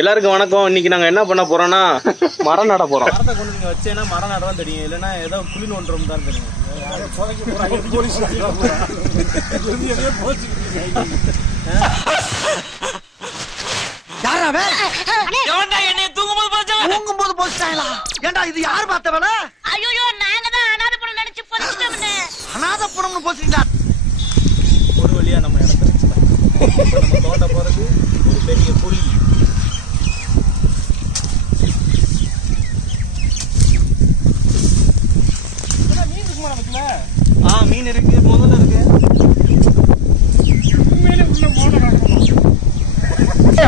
எல்லாருக்கும் வணக்கம். இன்னைக்கு நாங்க என்ன பண்ண போறோம்னா மரம் நட போறோம். மரத்தை கொண்டு நீங்க வச்சேன்னா மரம் நடதான் தெரியும், இல்லைன்னா ஏதோ குழி நோண்டுறோம் தான் தெரியும். தூங்கும்போது போச்சுட்டாங்களா? ஏண்டா இது யாரு பார்த்த வேலை? ஐயோ நாங்க தான் அனாதைப்படம் நினைச்சு போச்சுட்டோம்னே. அனாதைப்படம்னு போச்சுட்டீங்களா? ஒரு வழியா நம்ம இடத்த வச்சுட்டோம். நம்ம தோட்ட போறது ஒரு பெரிய குழி. மீன் இருக்கு, முதல்ல இருக்கு.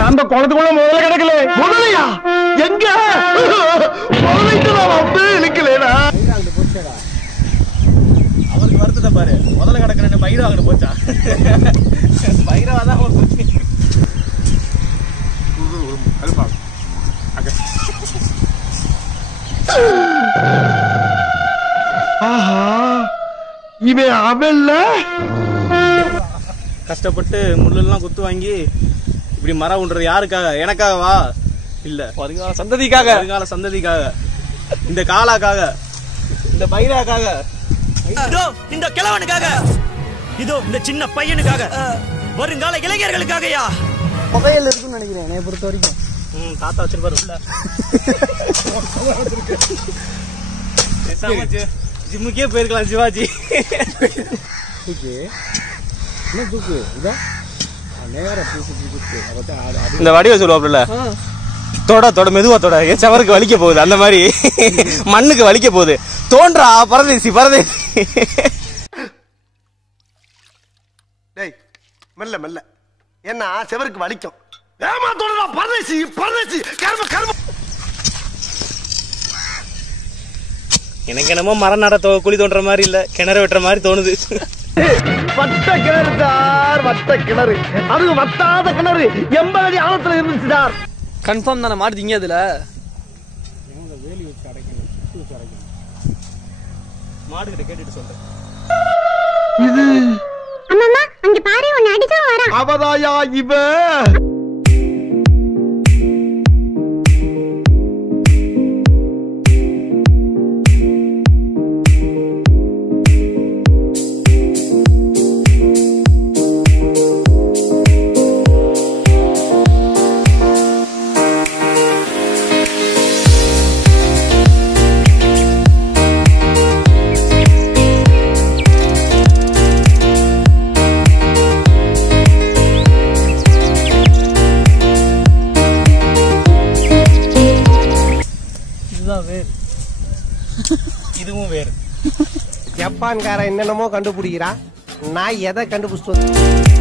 அந்த குளத்துக்குள்ள முதல்ல கிடக்கல. முதலையா? எங்க? அவருக்கு வருத்தத்தை பாரு, முதல்ல கிடக்குறேன்னு பயிரா அங்கிட்டு போச்சா? பயிராதான் ஒரு இவன் அவன்ல கஷ்டப்பட்டு முள்ளெல்லாம் குத்து வாங்கி இப்படி மரம் உண்றது யாருக்காக? எனக்காகவா? இல்ல, வருங்கால சந்ததிக்காக. வருங்கால சந்ததிக்காக, இந்த காலாக்காக, இந்த பைராக்காக, இதோ இந்த கிழவனுக்காக, இதோ இந்த சின்ன பையனுக்காக, வருங்கால இளைஞர்களுக்காகயா. புகையில் இருக்குன்னு நினைக்கிறேன் என்னை பொறுத்த வரைக்கும். தாத்தா வச்சிருப்பாரு உள்ள. ஜிம்முக்கே போயிருக்கலாம் சிவாஜி. இந்த வடிவ சொல்லுவாப்ல, தொட தொட மெதுவா தொட, சவருக்கு வலிக்க போகுது, அந்த மாதிரி மண்ணுக்கு வலிக்க போகுது. தோன்றா பரதேசி பரதேசி. டேய் மெல்ல மெல்ல, ஏன்னா செவருக்கு வலிக்கும். ஏமா தோணுதா? பரதேசி பரதேசி கர்ம கர்ம. எனக்கு என்னமோ மரம் நட குழி தோன்ற மாதிரி இல்ல, கிணறு வெட்டுற மாதிரி தோணுது. வட்ட கிணறு சார், வட்ட கிணறு. அது வட்டாத கிணறு 80 அடி ஆழத்துல இருந்துச்சு சார். கன்ஃபார்ம் தானே மாட்டுதீங்க அதுல? வேலி வச்சு அடைக்கணும், சுத்தி வச்சு அடைக்கணும். மாடு கிட்ட கேட்டுட்டு சொல்றேன். இது அம்மா அங்க பாரு, உன்னை அடிக்க வரான். அவதாயா இவ? இதுவும் வேறு. ஜப்பான்காரன் என்னென்னமோ கண்டுபிடிக்கிறான், நான் எதை கண்டுபிடிச்சிட்டு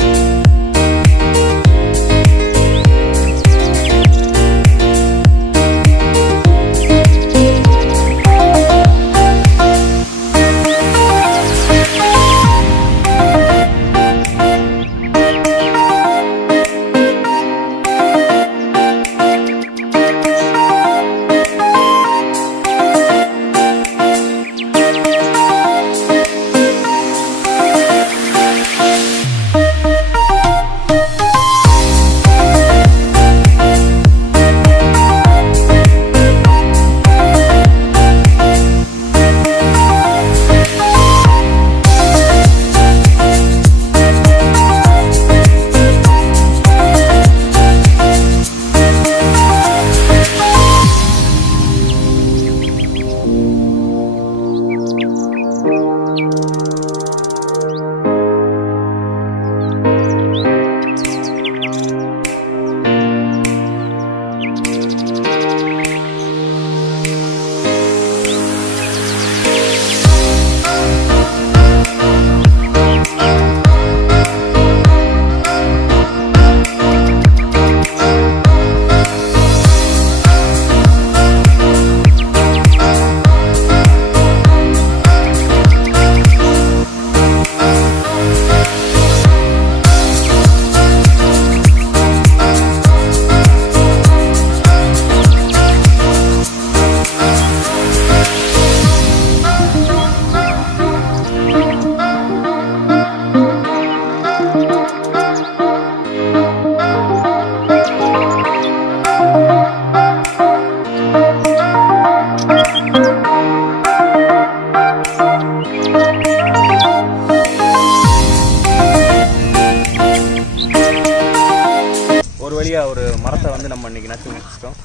நம்ம இன்னைக்கு நட்டு வச்சிட்டோம்.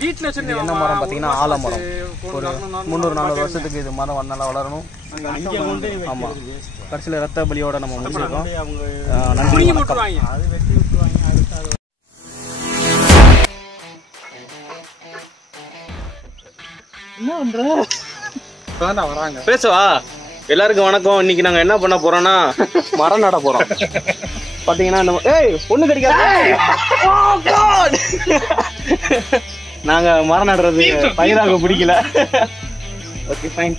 வீட்டுல இது என்ன மரம் பாத்தீங்கன்னா ஆலமரம். ஒரு 300-400 வருஷத்துக்கு இது மரம் நல்லா வளரணும். ஆமா, கடைசியில ரத்த பலியோட நம்ம முடிச்சிருக்கோம். நன்றி, வணக்கம். பேசுவா. எல்லாருக்கும் வணக்கம். இன்னைக்கு நாங்க என்ன பண்ண போறோம்னா மரம் நட போறோம். பாத்தீங்கன்னா பொண்ணு கிடைக்காது. நாங்க மரம் நடுறது பயிராக பிடிக்கல. Okay, fine.